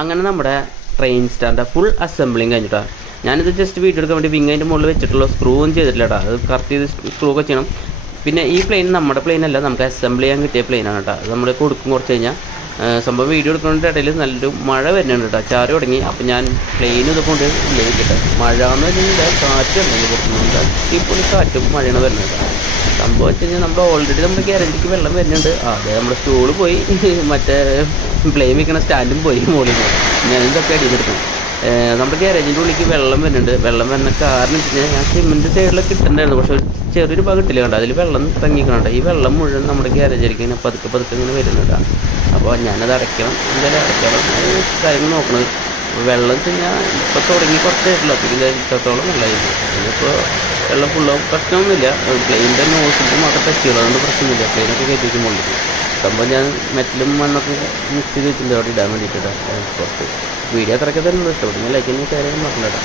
അങ്ങനെ നമ്മുടെ train stand full assembling കഴിഞ്ഞിട്ടാണ്. ഞാനിത് ജസ്റ്റ് വീഡിയോ എടുക്കാൻ വേണ്ടി വിങ് അതിൻ്റെ മുകളിൽ വെച്ചിട്ടുള്ള സ്ക്രൂ ഒന്നും ചെയ്തിട്ടില്ല കേട്ടോ. അത് കറക്റ്റ് ചെയ്ത് സ്ക്രൂ ഒക്കെ ചെയ്യണം. പിന്നെ ഈ പ്ലെയിൻ നമ്മുടെ പ്ലെയിൻ അല്ല, നമുക്ക് അസംബിൾ ചെയ്യാൻ കിട്ടിയ പ്ലെയിനാണ് കേട്ടോ. അത് നമ്മൾ കൊടുക്കും കുറച്ച് കഴിഞ്ഞാൽ. സംഭവം വീഡിയോ എടുക്കുന്നതിൻ്റെ ഇടയിൽ നല്ലൊരു മഴ വരുന്നുണ്ട് കേട്ടോ, ചാറി തുടങ്ങി. അപ്പോൾ ഞാൻ പ്ലെയിൻ ഇതൊക്കെ കൊണ്ട് ഇല്ലേക്കിട്ടെ. മഴ എന്ന് വെച്ചാൽ കാറ്റ് ഉണ്ടെങ്കിൽ കൊടുക്കുന്നുണ്ട്, ഇപ്പോൾ കാറ്റും മഴയാണ് വരുന്നത് കേട്ടോ. സംഭവം വെച്ച് കഴിഞ്ഞാൽ നമ്മുടെ ഓൾറെഡി നമ്മുടെ ഗ്യാരണ്ടിക്ക് വെള്ളം വരുന്നുണ്ട്. അതെ, നമ്മുടെ സ്റ്റൂള് പോയി, മറ്റേ പ്ലെയിൻ വെക്കണ സ്റ്റാൻഡും പോയി മുകളിൽ പോയി. ഞാനിതൊക്കെ അടിയിലെടുക്കും. നമ്മുടെ ഗ്യാരേജിൻ്റെ ഉള്ളിലേക്ക് വെള്ളം വരുന്നുണ്ട്. വെള്ളം വരുന്ന കാരണം വെച്ച് കഴിഞ്ഞാൽ ഞാൻ സിമെൻറ്റ് സൈഡിലൊക്കെ ഇട്ടിട്ടുണ്ടായിരുന്നു, പക്ഷേ ചെറിയൊരു ഭാഗം ഇട്ടില്ല കണ്ടോ, അതിൽ വെള്ളം തങ്ങിക്കണുണ്ട്. ഈ വെള്ളം മുഴുവൻ നമ്മുടെ ഗ്യാരേജിലേക്ക് ഇങ്ങനെ പതുക്കെ പതുക്കെ ഇങ്ങനെ വരുന്നുണ്ട്. അപ്പോൾ ഞാനത് അടയ്ക്കണം, എന്തായാലും അടയ്ക്കണം കാര്യങ്ങൾ നോക്കണത്. വെള്ളം വെച്ച് കഴിഞ്ഞാൽ ഇപ്പോൾ തുടങ്ങി കുറച്ചായിട്ടുള്ള ഇത്രത്തോളം വെള്ളമായിരുന്നു. ഇതിപ്പോൾ വെള്ളം ഫുള്ളാവും, പ്രശ്നമൊന്നുമില്ല. പ്ലെയിൻ്റെ നോസിൽ മാത്രം ടച്ചുള്ളൂ, അതുകൊണ്ട് പ്രശ്നമൊന്നുമില്ല. പ്ലെയിനൊക്കെ കയറ്റിയിട്ട് മുകളിൽ സംഭവം ഞാൻ മെറ്റലും മണ്ണൊക്കെ മിക്സ് ചെയ്ത് വെച്ചിട്ടുണ്ട് അവിടെ ഇടാൻ വേണ്ടിയിട്ട്. കുറച്ച് വീഡിയോ അത്രയൊക്കെ തന്നെ ഇഷ്ടപ്പെട്ടു. ഞാൻ ലൈക്ക് ചെയ്യുന്ന ഷെയർ ചെയ്യാൻ മറക്കണ്ട.